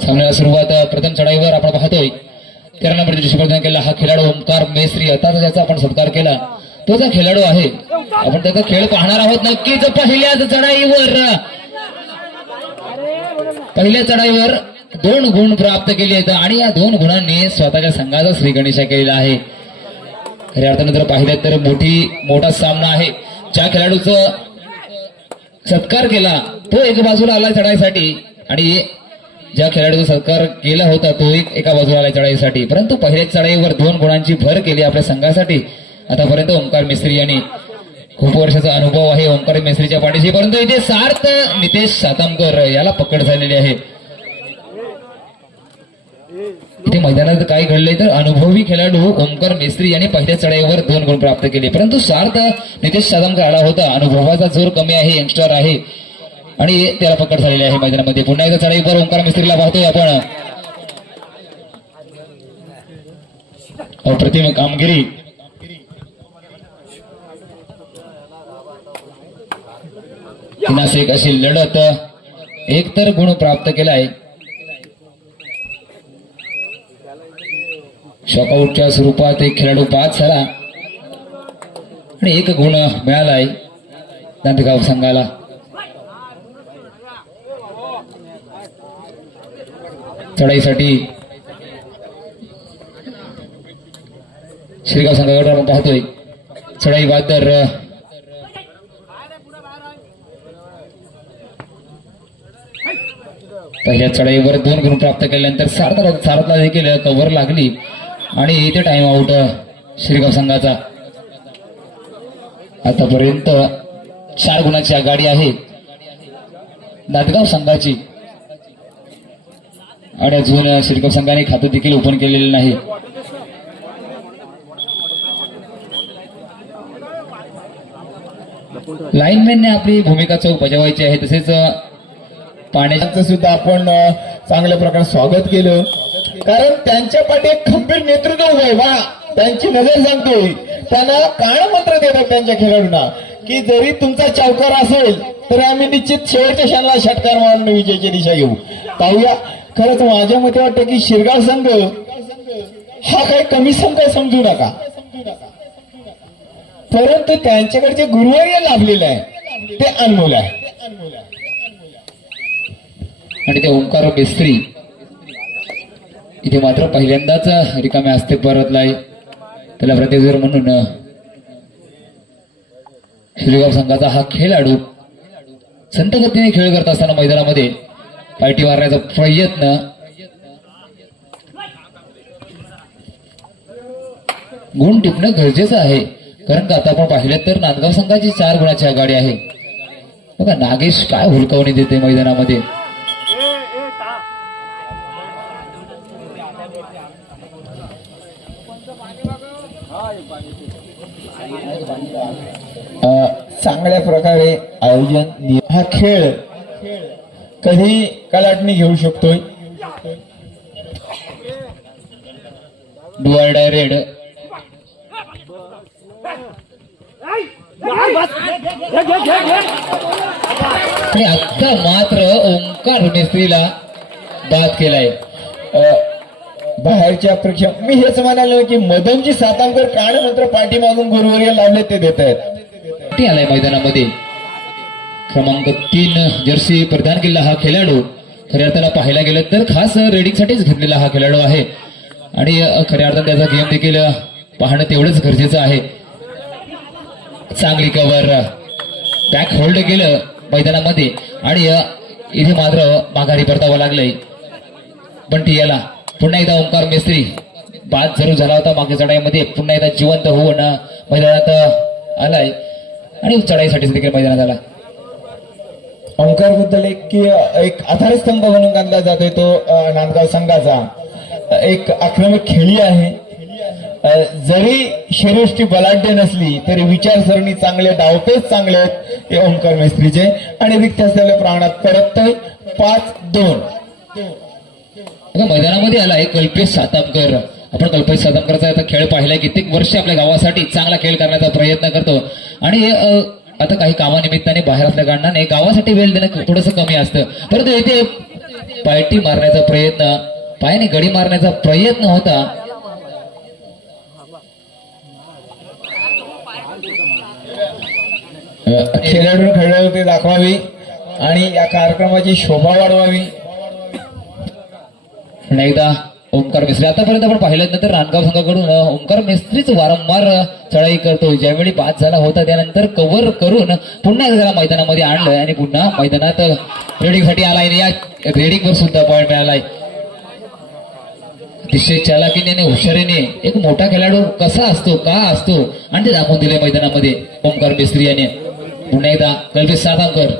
सामन्याला सुरुवात प्रथम चढाईवर आपण पाहतोय. तेरा नंबर स्पर्धन केला हा खेळाडू ओंकार मेस्त्री आता ज्याचा आपण सत्कार केला. तो जो खेळाडू आहे आपण त्याचा खेळ पाहणार आहोत नक्कीच. पहिल्याच चढाईवर पहिल्या चढाईवर दोन गुण प्राप्त केले आहेत आणि या दोन गुणांनी स्वतःच्या संघाचा श्रीगणेशा केलेला आहे. खऱ्या अर्थानं जर पाहिलं तर मोठी मोठा सामना आहे. ज्या खेळाडूचा सत्कार केला तो एक बाजूला आला चढाईसाठी आणि ज्या खेळाडूचा सत्कार केला होता तो एक एका बाजूला आला चढाईसाठी. परंतु पहिल्याच चढाईवर दोन गुणांची भर केली आपल्या संघासाठी. आतापर्यंत ओंकार मिस्त्री यांनी खूप वर्षाचा अनुभव आहे ओंकार मिस्त्रीच्या पाठीशी. परंतु इथे सार्थ नितेश सातामकर याला पकड झालेली आहे. इथे मैदानात काय घडलंय तर अनुभवी खेळाडू ओंकार मिस्त्री यांनी पहिल्या चढाईवर दोन गुण प्राप्त केले. परंतु सार्थ नितेश सातामकर आला होता. अनुभवाचा जोर कमी आहे यंगस्टर आहे. आणि त्याला पकड झालेली आहे मैदानामध्ये. पुन्हा एकदा चढाईवर ओंकार मिस्त्रीला पाहतोय आपण. अप्रतिम कामगिरी. तिनास एक अशी लढत एक तर गुण प्राप्त केलाय. शॉकआउटच्या स्वरूपात एक खेळाडू बाद झाला. आणि एक गुण मिळालाय. नांदगाव संघाला. चढाईसाठी श्रीगाव संघाकडे आपण पाहतोय. चढाई बाद तर पहिल्या चढाईवर दोन गुण प्राप्त केल्यानंतर सारथला सारथला देखील कव्हर लागली आणि इथे टाइम आउट श्रीगाव संघाचा. आतापर्यंत चार गुणाची आघाडी आहे. दादगाव संघाची आणि अजून श्रीगाव संघाने खातं देखील ओपन केलेलं नाही. लाईनमॅनने आपली भूमिका चौक बजावायची आहे. तसेच पाण्याच्या सुद्धा आपण चांगल्या प्रकारे स्वागत केलं. कारण त्यांच्या पाठी एक खंबीर नेतृत्व उभं आहे. वा त्यांची नजर सांगतोय त्यांना काळमंत्र देतात त्यांच्या खेळाडूंना. की जरी तुमचा चौकार असेल तरी आम्ही निश्चित शेवटच्या क्षणाला षटकार मारून विजयाची दिशा घेऊ. पाहूया. खरंच माझ्या मते वाटतं की शिरगाव संघ हा काही कमी संघ समजू नका. परंतु त्यांच्याकडे गुरुवार्य गुरुवर्य लाभलेलं आहे ते अनमोल आहे. आणि ते ओंकार मिस्त्री इथे मात्र पहिल्यांदाच रिकाम्या हस्ते परतलाय. त्याला प्रतिजोर म्हणून श्रीगाव संघाचा हा खेळाडू संत गतीने खेळ करत असताना मैदानामध्ये पायटी मारण्याचा प्रयत्न. गुण टिपणं गरजेचं आहे कारण का आता आपण पाहिलं तर नांदगाव संघाची चार गुणाची आघाडी आहे. बघा नागेश काय हुलकावणी देते मैदानामध्ये. चांगल्या प्रकारे आयोजन हा खेळ कधी कलाटणी घेऊ शकतोय? डुआर डायरेड आणि आता मात्र ओंकार मिस्त्रीला बाद केलाय. बाहेरच्या अपेक्षा. मी हेच म्हणालो की मदनजी सातांकर काळमंत्र पाठीमागून गुरुवर्य लावले ते देत आहेत. आलाय मैदानामध्ये. क्रमांक तीन जर्सी प्रदान केलेला हा खेळाडू. खऱ्या अर्थाला पाहायला गेलं तर खास रेडिंगसाठीच घेतलेला हा खेळाडू आहे. आणि खऱ्या अर्थात त्याचा गेम देखील पाहणं तेवढंच गरजेचं आहे. चांगली कवर बॅक होल्ड केलं मैदानामध्ये. आणि इथे मात्र माघारी परतावं लागलंय. पण याला. पुन्हा एकदा ओंकार मिस्त्री. बाद जरूर झाला होता मागे चढाईमध्ये. पुन्हा एकदा जिवंत होऊन मैदानात आलाय. आणि चढाईसाठी देखील मैदानात आला ओंकारबद्दल एक की एक आधारस्तंभ म्हणून गणला जातोय तो नांदगाव संघाचा. एक आक्रमक खेळी आहे. जरी शरीरष्टी बलाढ्य नसली तरी विचारसरणी चांगले डावपेच चांगले आहेत हे ओंकार मिस्त्रीचे. आणि रिक्त असलेल्या प्राणात परततोय पाच दोन. आता मैदानामध्ये आलाय कल्पेश सातामकर. आपण कल्पेश सातामकरचा आता खेळ पाहिलाय. कित्येक वर्ष आपल्या गावासाठी चांगला खेळ करण्याचा प्रयत्न करतो. आणि आता काही कामानिमित्ताने बाहेर असल्या कारणाने गावासाठी वेळ देणं थोडंसं कमी असतं. परंतु येथे पायटी मारण्याचा प्रयत्न पायाने गडी मारण्याचा प्रयत्न होता. खेळाडू खेळले ते दाखवावी आणि या कार्यक्रमाची शोभा वाढवावी. पुन्हा एकदा ओंकार मिस्त्री. आतापर्यंत आपण पाहिलं रानगाव संघाकडून ओंकार मिस्त्रीच वारंवार चढाई करतो. ज्यावेळी बाद झाला होता त्यानंतर कव्हर करून पुन्हा त्याला मैदानामध्ये आणलंय आणि पुन्हा मैदानात रेडिंगसाठी आलाय या रेडिंगवर सुद्धा पॉईंट मिळालाय. अतिशय चालाकीने आणि हुशारीने एक मोठा खेळाडू कसा असतो का असतो आणि ते दाखवून दिले मैदानामध्ये ओंकार मिस्त्री याने. पुन्हा एकदा कल्पेश सातामकर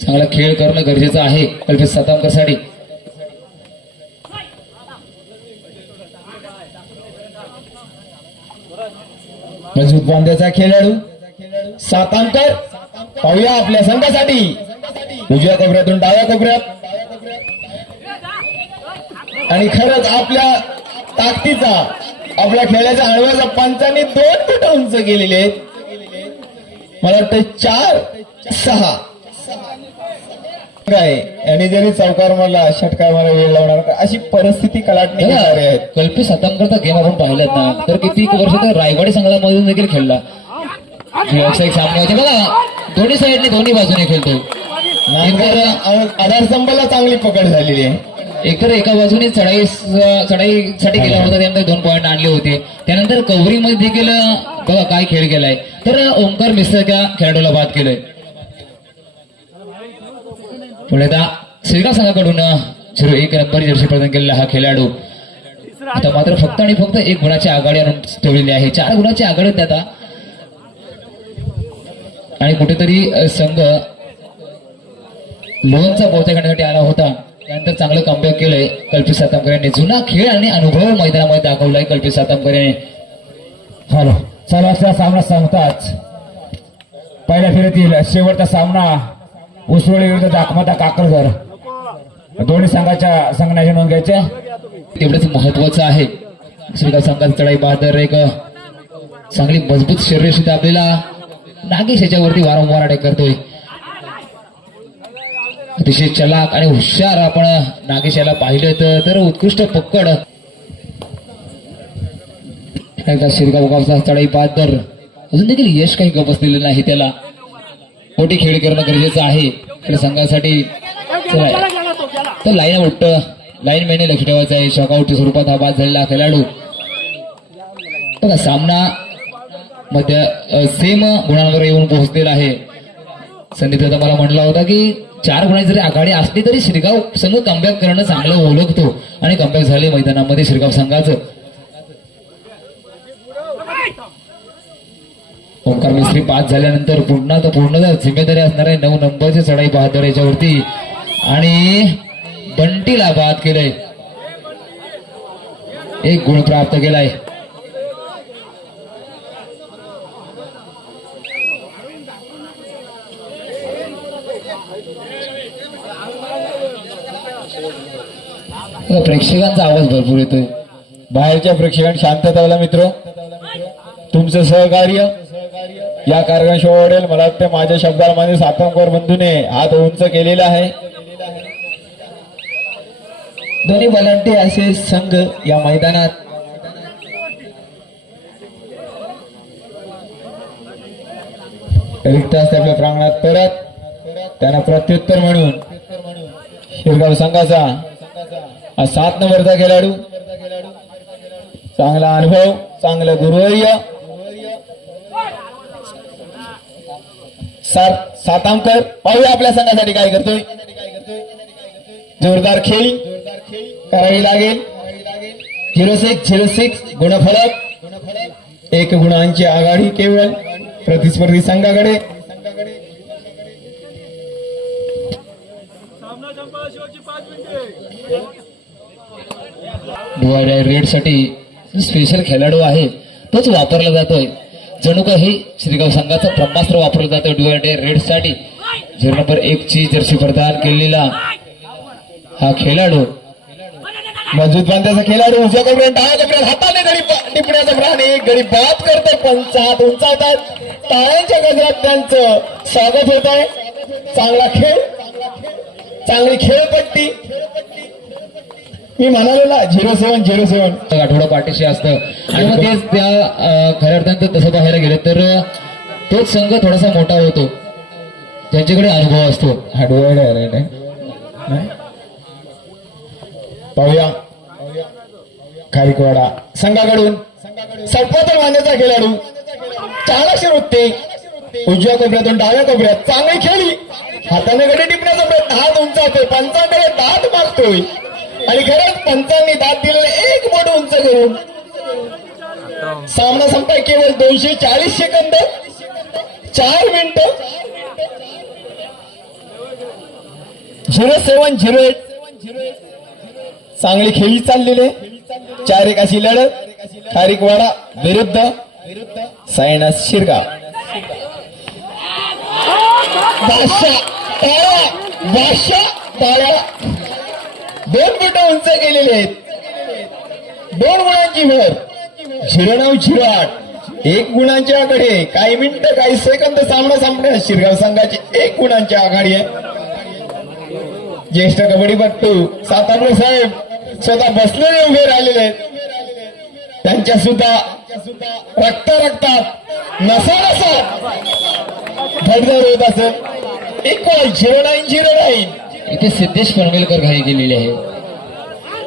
चांगला खेळ करणं गरजेचं आहे कल्पेश सातामकरसाठी मजबूत बांध्याचा खेळाडू. सात अंकर पाहूया आपल्या संघासाठी. उजव्या कोपऱ्यातून डाव्या कोपऱ्यात. आणि खरंच आपल्या ताकदीचा आपल्या खेळाच्या आडव्याचा पंचांनी दोन फुट उंच केलेले आहेत. मला वाटतं चार सहा. काय आणि जरी चौकार मला षटकार मला वेळ लावणार का? अशी परिस्थिती कलाटणी कल्पेश सातामकरचा गेम आपण पाहिलात ना तर किती वर्ष तर रायवाडी संघामधून देखील खेळला. व्यावसायिक सामने होते. बघा दोन्ही साईडने दोन्ही बाजूने खेळतो. आधारस्तंभाला चांगली पकड झालेली आहे. एकतर एका बाजूने चढाई चढाईसाठी गेला होता त्यानंतर दोन पॉईंट आणले होते. त्यानंतर कवरीमध्ये देखील बघा काय खेळ केलाय तर ओंकार मिश्र त्या खेळाडूला बाद केलंय. पुढे आता संघाकडून झिरो एक नंबर जर्सी प्रदान केलेला हा खेळाडू आता मात्र फक्त आणि फक्त एक गुणाची आघाडी आणून ठेवलेली आहे चार गुणाची आघाडी आता आणि कुठेतरी संघ लोनचा पोहोचा करण्यासाठी आला होता त्यानंतर चांगलं कमबॅक केलंय कल्पित सातमकर यांनी जुना खेळ आणि अनुभव मैदानामध्ये दाखवलाय कल्पित सातमकर यांनी हॅलो चालू असलेला सामना संपताच पहिल्या फेरीतील शेवटचा सामना उसवळी विरुद्ध दाखमता काकरकर दोन्ही संघाच्या संघाची नोंद घ्यायच्या तेवढंच महत्वाचं आहे. श्रीगाव संघाचा चढाई बहादर एक चांगली मजबूत शरीरशी आपल्याला नागेश याच्यावरती वारंवार अटॅक करतोय. अतिशय चलाक आणि हुशार आपण नागेश याला पाहिलं तर तर उत्कृष्ट पक्कड. एकदा शिरगाव गावचा चढाई बहादर. अजून देखील यश काही गप असलेलं नाही त्याला. मोठी खेळी करणं गरजेचं आहे. संघासाठी तर लाईन आउट लाईन महिने लक्ष ठेवायचं आहे. शॉकआउटच्या स्वरूपात हा बाद झालेला खेळाडू. बघा सामना मध्य सेम गुणांवर येऊन पोहोचलेला आहे. संदीप दादा मला म्हणला होता की चार गुणाची जरी आघाडी असली तरी श्रीगाव संघ कमबॅक करणं चांगलं ओळखतो. आणि कमबॅक झाले मैदानामध्ये श्रीगाव संघाचं. ओंकार मिस्त्री पाच झाल्यानंतर पुन्हा तर पूर्ण जिम्मेदारी असणार आहे. नऊ नंबरची चढाई बहादर याच्यावरती. आणि बंटीला बाद केलंय. एक गुण प्राप्त केलाय. प्रेक्षकांचा आवाज भरपूर येतोय. बाहेरच्या प्रेक्षकांनी शांतता मित्र. तुमचं सहकार्य. या कार्यक्रमाशी वाढेल मला वाटतं माझ्या शब्दाला माझे सातंकर बंधूने हात उंच केलेला आहे. दोन्ही बलांटे असे संघ या मैदानात. रिक्त असते आपल्या प्रांगणात परत. त्यांना प्रत्युत्तर म्हणून शिरगाव संघाचा हा सात नंबरचा खेळाडू. चांगला अनुभव चांगलं गुरुवर्य. सात सातामकर पाहूया आपल्या संघासाठी काय करतोय. जोरदार खेळ करावी लागेल. झिरो सिक्स झिरो सिक्स गुणफलक. एक गुणांची आघाडी केवळ प्रतिस्पर्धी संघाकडे. डिवायड रेडसाठी स्पेशल खेळाडू आहे. तोच वापरला जातोय. जणू काही श्रीगाव संघाचं ब्रह्मास्त्र वापरलं जातं. डिवायड रेडसाठी झिरो नंबर एक ची जर्सी प्रदान केलेला हा खेळाडू. मजबूत बांधायचा खेळाडू. उजव्या कपड्यात डाव्या कपड्यात हाताने गरीब टिपण्याचा प्राणी गरीब बाद करतो. पंचात उंचावतात टाळ्यांच्या गजरात त्यांचं स्वागत होत आहे. चांगला खेळ. चांगली खेळपट्टी. मी म्हणालो ना झिरो सेवन झिरो सेवन. आठवडा पाठीशी असतं. आणि मग तेच त्या खऱ्या अर्थानं तसं पाहायला गेलं तर तोच संघ थोडासा मोठा होतो. त्यांच्याकडे अनुभव असतो. हा डोळे आहे? पाहूया. खारीकवाडा. संघाकडून सर्वोत्तम मान्याचा खेळाडू. चांगला वृत्ती उजव्या कोपऱ्यातून डाव्या कोपऱ्यात चांगली खेळली हाताने गडी टिपण्याचा प्रयत्न. हात उंचावतोय. पंचांकडे दात मागतोय. आणि खरंच पंचांनी दाद दिलेले एक बोट उंच करून. सामना संपता केवळ दोनशे चाळीस सेकंद. चार minute. Zero seven zero eight. चांगली खेळी चाललेले चार एक अशी लढत. खारीकवाडा विरुद्ध. सायनास शिरगाव. बादशाह टाळ्या दोन फुट उंच केलेले आहेत. दोन गुणांची भर. झिरो झिराट आठ. एक गुणांची आघाडी आहे. काही मिनिटं काही सेकंद सामना संपण्यास शिरगाव संघाची एक गुणांची आघाडी आहे. ज्येष्ठ कबड्डीपट्टू सातारा साहेब स्वतः बसलेले उभे राहिलेले आहेत. त्यांच्या सुद्धा रक्त रक्तात नसा नसा. धडधड होत असत equal zero nine zero nine इथे सिद्धेश पनवेलकर घाई गेलेले आहे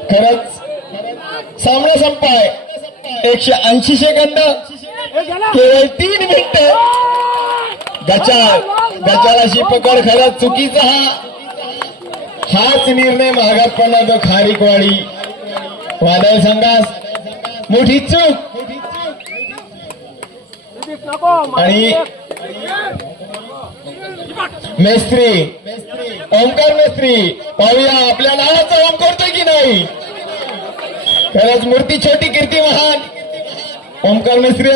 खरंच सामना संपाय. एकशे ऐंशी सेकंद. केवळ तीन मिनिट. गचाळ गचाळाशी पकड खरंच चुकीचा हा. हाच निर्णय महागात पडला तो खारीकवाडी. वादळ संघास. मोठी चूक. आणि मेस्त्री ओंकार मेस्त्री पाहूया आपल्या नावाचा ओम करतोय की नाही? खरंच मूर्ती छोटी कीर्ती महान. ओंकार मेस्त्री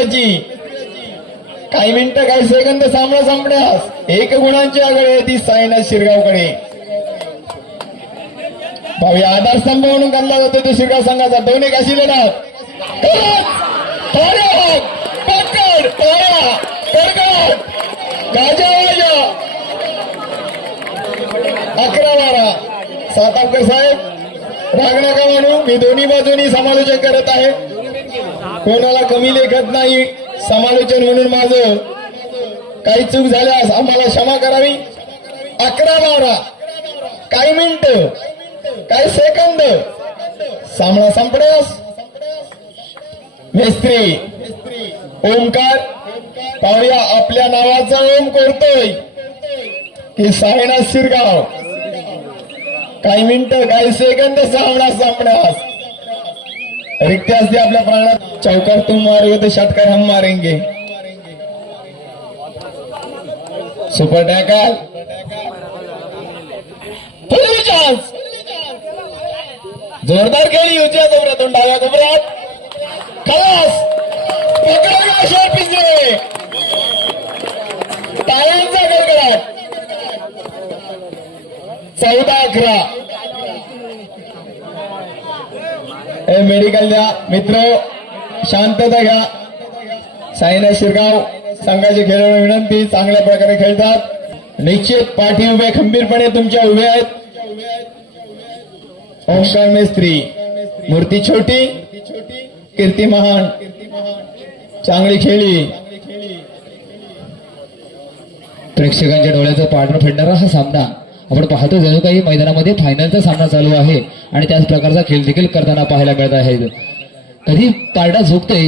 काही मिनिटं काही सेकंद सामना संपण्यास एक गुणांची आघाडी होती साईनाथ शिरगावकडे. भावी आधारस्तंभ म्हणून गणला जातो तो शिरगाव संघाचा. दोन एक अशी पकड अकरा बारा सातापकर साहेब राग नका म्हणू मी दोन्ही बाजूनी समालोचन करत आहे कोणाला कमी लेखत नाही समालोचन म्हणून माझं काही चूक झाल्यास आम्हाला क्षमा करावी अकरा बारा काही मिनिट काही सेकंद सामना संपण्यास मेस्त्री ओमकार पाहूया आपल्या नावाचा ओम करतोय. की सायणा शिरगाव. काही मिनिटं काही सेकंद सामना संपण्यास रिक्त असते आपल्या प्राणात. चौकार तुम मारोगे तर षटकार हम मारेंगे. सुपर टॅकल चान्स जोरदार खेळी उजव्या कोपऱ्यातून डाव्या कोपऱ्यात मित्र शांतता घ्या. साईना शिरगाव संघाचे खेळाडू विनंती चांगल्या प्रकारे खेळतात. निश्चित पाठी उभे खंबीरपणे तुमच्या उभे आहेत. ओंकार मेस्त्री मूर्ती छोटी कीर्ती महान चांगली खेळी. प्रेक्षकांच्या डोळ्याचं पाठण फेडणारा हा सामना आपण पाहतो जणू काही मैदानामध्ये फायनलचा सामना चालू आहे आणि त्याच प्रकारचा खेळ देखील करताना पाहायला मिळत आहे. कधी पारडा झोपतोय.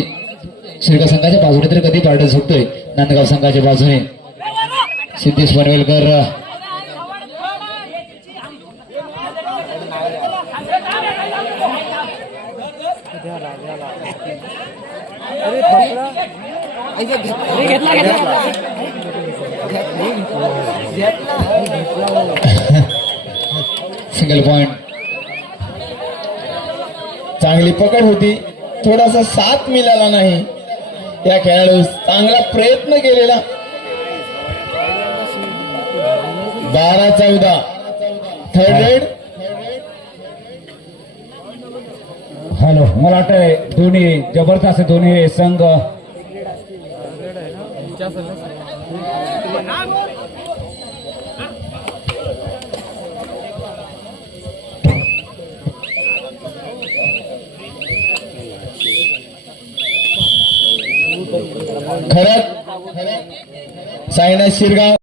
श्रीगाव संघाच्या बाजूने तर कधी पारडा झोपतोय? नांदगाव संघाच्या बाजूने. सिद्धेश पनवेलकर सिंगल पॉइंट चांगली पकड होती. थोडासा साथ मिळाला नाही. या खेळाडू चांगला प्रयत्न केलेला. बारा चौदा. थर्ड रेड हॅलो मला वाटतंय दोन्ही जबरदस्त दोन्ही संघ. खरंच साईनाथ शिरगाव.